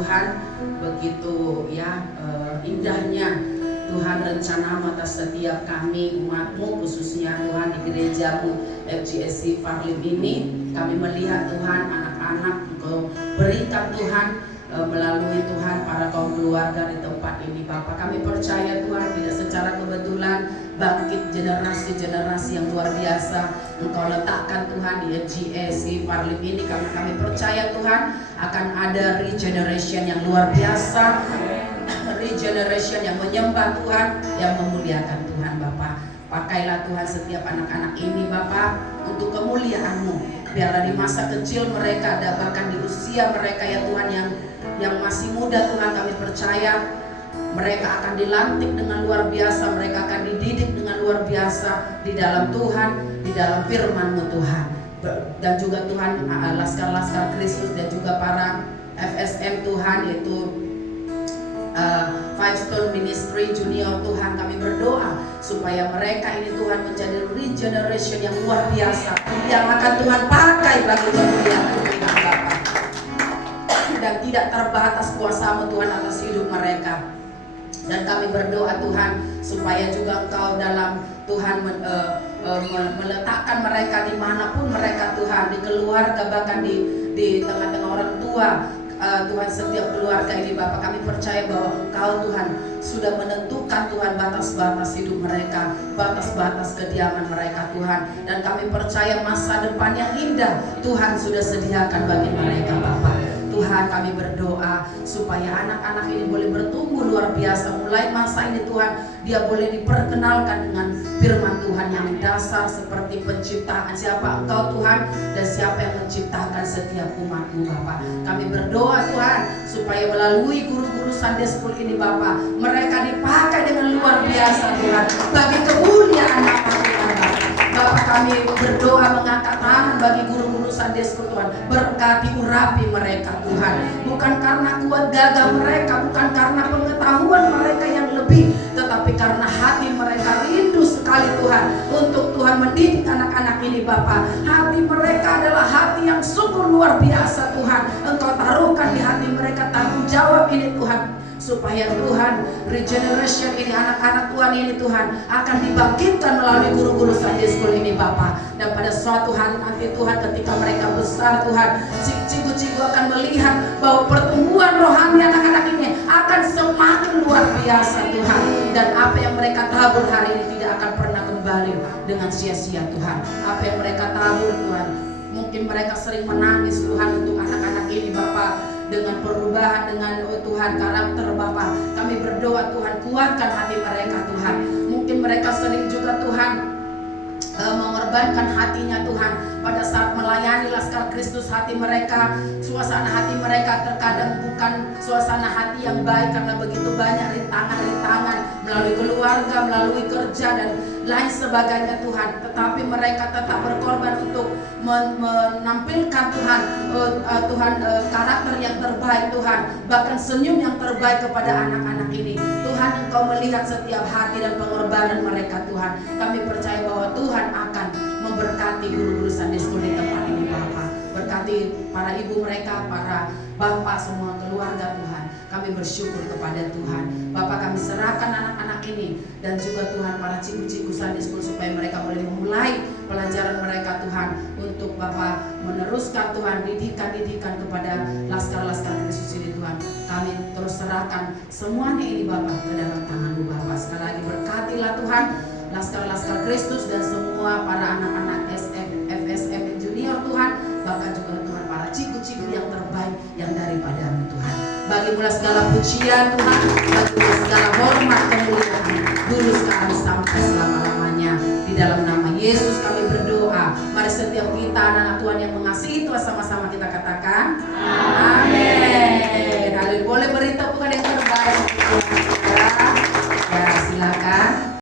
Tuhan, begitu ya indahnya Tuhan rencana atas setiap kami umat-Mu, khususnya Tuhan di gereja-Mu FGSC Parlim ini. Kami melihat Tuhan anak-anak Engkau berikan Tuhan melalui Tuhan para kaum keluarga di tempat ini. Bapak, kami percaya Tuhan tidak secara kebetulan bangkit generasi-generasi yang luar biasa Engkau letakkan Tuhan di FGSC Parlim ini, karena kami percaya Tuhan akan ada regeneration yang luar biasa, regeneration yang menyembah Tuhan, yang memuliakan Tuhan. Bapak, pakailah Tuhan setiap anak-anak ini Bapak untuk kemuliaan-Mu. Biarlah di masa kecil mereka, dan bahkan di usia mereka ya Tuhan yang masih muda Tuhan, kami percaya mereka akan dilantik dengan luar biasa, mereka akan dididik dengan luar biasa di dalam Tuhan, di dalam firman-Mu Tuhan. Dan juga Tuhan laskar-laskar Kristus dan juga para FSM Tuhan, yaitu Five Stone Ministry Junior Tuhan, kami berdoa supaya mereka ini Tuhan menjadi regeneration yang luar biasa, yang akan Tuhan pakai bagi kemuliaan Tuhan Bapa, dan tidak terbatas kuasa-Mu Tuhan atas hidup mereka. Dan kami berdoa Tuhan supaya juga Engkau dalam Tuhan meletakkan mereka dimanapun mereka Tuhan, di keluarga, bahkan di tengah-tengah orang tua. Tuhan, setiap keluarga ini Bapak, kami percaya bahwa Engkau Tuhan sudah menentukan Tuhan batas-batas hidup mereka, batas-batas kediaman mereka Tuhan. Dan kami percaya masa depan yang indah Tuhan sudah sediakan bagi mereka Bapak. Tuhan, kami berdoa supaya anak-anak ini boleh bertumbuh luar biasa. Mulai masa ini Tuhan, dia boleh diperkenalkan dengan firman Tuhan yang dasar seperti penciptaan, siapa Engkau Tuhan dan siapa yang menciptakan setiap umat-Mu Bapak. Kami berdoa Tuhan supaya melalui guru-guru Sunday School ini Bapak, mereka dipakai dengan luar biasa Tuhan bagi kemuliaan nama Tuhan Bapak. Bapak, kami berdoa mengangkat tangan bagi guru-guru Sunday School Tuhan, berkati urapi mereka Tuhan, bukan karena kuat gagah mereka, bukan karena pengetahuan mereka yang lebih, tetapi karena hati mereka rindu sekali Tuhan untuk Tuhan mendidik anak-anak ini Bapak. Hati mereka adalah hati yang sungguh luar biasa Tuhan. Engkau taruhkan di hati mereka tanggung jawab ini Tuhan, supaya Tuhan regeneration ini, anak-anak Tuhan ini Tuhan akan dibangkitkan melalui guru-guru Sunday School ini Bapak. Dan pada suatu hari nanti Tuhan, ketika mereka besar Tuhan, cikgu-cikgu akan melihat bahwa pertumbuhan rohani anak-anak ini akan semakin luar biasa Tuhan. Dan apa yang mereka tabur hari ini tidak akan pernah kembali dengan sia-sia Tuhan. Apa yang mereka tabur Tuhan, mungkin mereka sering menangis Tuhan untuk anak-anak ini Bapak, dengan perubahan, dengan Tuhan karakter Bapak. Kami berdoa Tuhan, kuatkan hati mereka Tuhan. Mungkin mereka sering juga Tuhan mengorbankan hatinya Tuhan pada saat melayani Laskar Kristus. Hati mereka, suasana hati mereka terkadang bukan suasana hati yang baik, karena begitu banyak rintangan-rintangan melalui keluarga, melalui kerja dan lain sebagainya Tuhan. Tetapi mereka tetap berkorban untuk menampilkan Tuhan karakter yang terbaik Tuhan, bahkan senyum yang terbaik kepada anak-anak ini. Tuhan, Engkau melihat setiap hati dan pengorbanan mereka Tuhan. Kami percaya bahwa Tuhan akan memberkati guru-guru Sunday School di tempat ini Bapak. Berkati para ibu mereka, para bapak, semua keluarga Tuhan. Kami bersyukur kepada Tuhan. Bapak, kami serahkan anak-anak ini dan juga Tuhan para cikgu-cikgu Sunday School, supaya mereka boleh memulai pelajaran mereka Tuhan, untuk Bapak meneruskan Tuhan didikan kepada laskar-laskar Kristus ini Tuhan. Kami terus serahkan semuanya ini Bapak ke dalam tangan-Mu Bapak. Sekali lagi berkatilah Tuhan laskar-laskar Kristus dan semua para anak-anak FSM Junior Tuhan, bahkan juga Tuhan para cikgu-cikgu yang terbaik yang daripada-Mu Tuhan. Bagi-Mu segala pujian Tuhan, bagi-Mu segala hormat kemuliaan dulu, sekarang, sampai selama-lamanya. Di dalam nama Yesus kami berdoa. Mari setiap kita anak-anak Tuhan yang mengasihi Tuhan, sama-sama kita katakan